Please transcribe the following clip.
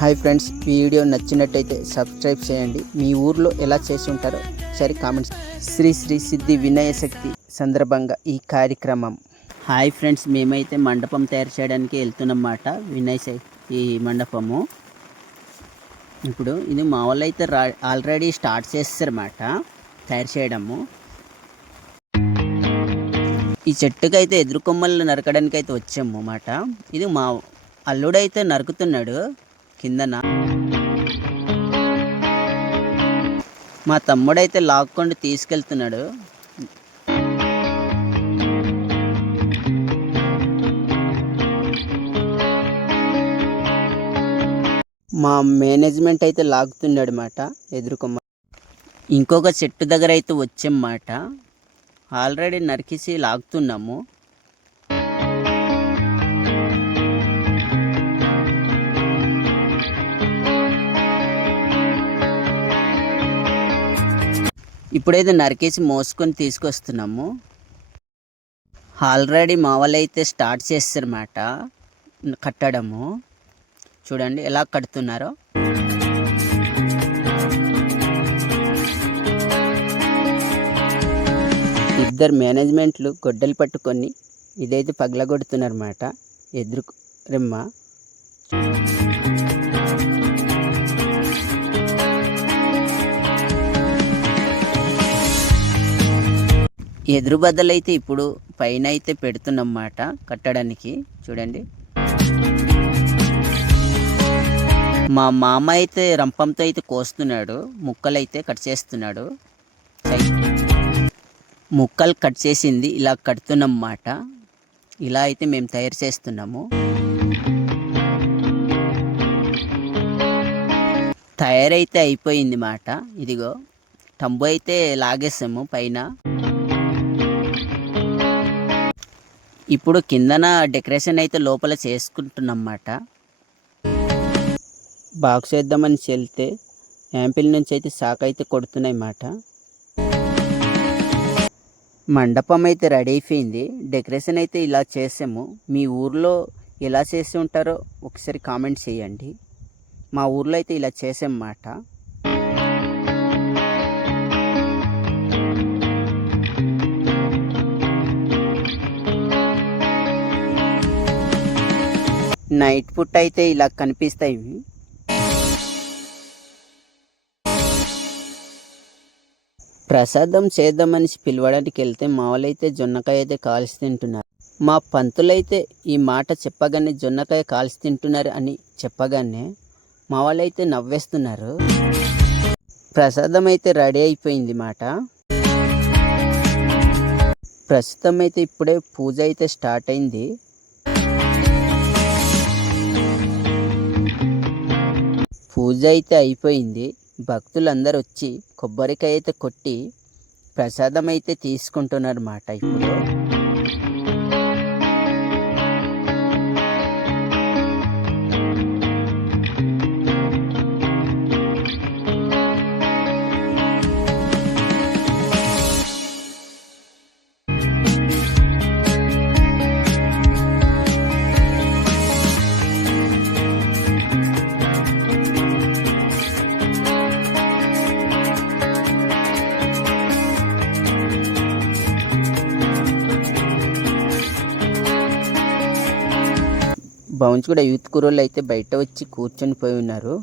Hi friends ఈ video నచ్చినట్టయితే subscribe చేయండి. మీ ఊర్లో ఎలా చేసి ఉంటారో సరే కామెంట్స్. శ్రీ శ్రీ సిద్ధి వినయ శక్తి సందర్భంగా ఈ కార్యక్రమం. హాయ్ ఫ్రెండ్స్ మేమైతే మండపం తయారు చేయడానికి వెళ్తున్నమాట వినయ శక్తి మండపము. ఇప్పుడు ఇది మా వాళ్ళు అయితే రా ఆల్రెడీ స్టార్ట్ చేస్తారన్నమాట తయారు చేయడము. ఈ చెట్టుకైతే ఎదురు కొమ్మలు నరకడానికి అయితే వచ్చాము అన్నమాట ఇది మా అల్లుడైతే నరుకుతున్నాడు కిందన. మా తమ్ముడైతే లాక్కొని తీసుకెళ్తున్నాడు. మా మేనేజ్మెంట్ అయితే లాగుతున్నాడు మాట ఎదుర్కొమ్మ. ఇంకొక చెట్టు దగ్గర అయితే వచ్చామాట ఆల్రెడీ నరికేసి లాగుతున్నాము. ఇప్పుడైతే నరికేసి మోసుకొని తీసుకొస్తున్నాము. ఆల్రెడీ మా అయితే స్టార్ట్ చేస్తారన్నమాట కట్టడము. చూడండి ఎలా కడుతున్నారో. ఇద్దరు మేనేజ్మెంట్లు గొడ్డలు పట్టుకొని ఇదైతే పగలగొడుతున్నారన్నమాట. ఎదురు రెమ్మ. ఎదురు బద్దలైతే ఇప్పుడు పైన అయితే పెడుతున్నమాట కట్టడానికి. చూడండి. మా మామ అయితే రంపంతో అయితే కోస్తున్నాడు. ముక్కలు అయితే కట్ చేస్తున్నాడు. ముక్కలు కట్ చేసింది ఇలా కడుతున్నమాట. ఇలా అయితే మేము తయారు చేస్తున్నాము. తయారైతే అయిపోయింది మాట. ఇదిగో టంబు అయితే లాగేసాము పైన. ఇప్పుడు కిందన డెకరేషన్ అయితే లోపల చేసుకుంటున్నమాట. బాక్స్ వేద్దామని చెల్తే యాంపిల్ నుంచి అయితే షాక్ అయితే కొడుతున్నాయి మాట మండపం అయితే రెడీ అయిపోయింది. డెకరేషన్ అయితే ఇలా చేసాము. మీ ఊర్లో ఎలా చేసి ఉంటారో ఒకసారి కామెంట్ చేయండి. మా ఊర్లో అయితే ఇలా చేసాం మాట నైట్ పుట్ అయితే ఇలా కనిపిస్తాయి. ప్రసాదం చేద్దామని పిలవడానికి వెళ్తే మా వాళ్ళైతే జొన్నకాయ అయితే కాల్చి తింటున్నారు. మా పంతులైతే ఈ మాట చెప్పగానే జొన్నకాయ కాల్చి తింటున్నారు అని చెప్పగానే మా వాళ్ళైతే నవ్వేస్తున్నారు. ప్రసాదం అయితే రెడీ అయిపోయింది మాట. ప్రస్తుతం అయితే ఇప్పుడే పూజ అయితే స్టార్ట్ అయింది. పూజ అయితే అయిపోయింది. భక్తులందరూ వచ్చి కొబ్బరికాయ అయితే కొట్టి ప్రసాదం అయితే తీసుకుంటున్నారు మాట ఇప్పుడు. బౌన్స్ కూడా యూత్ కుర్రోళ్ళు అయితే బయట వచ్చి కూర్చొని పోయి ఉన్నారు.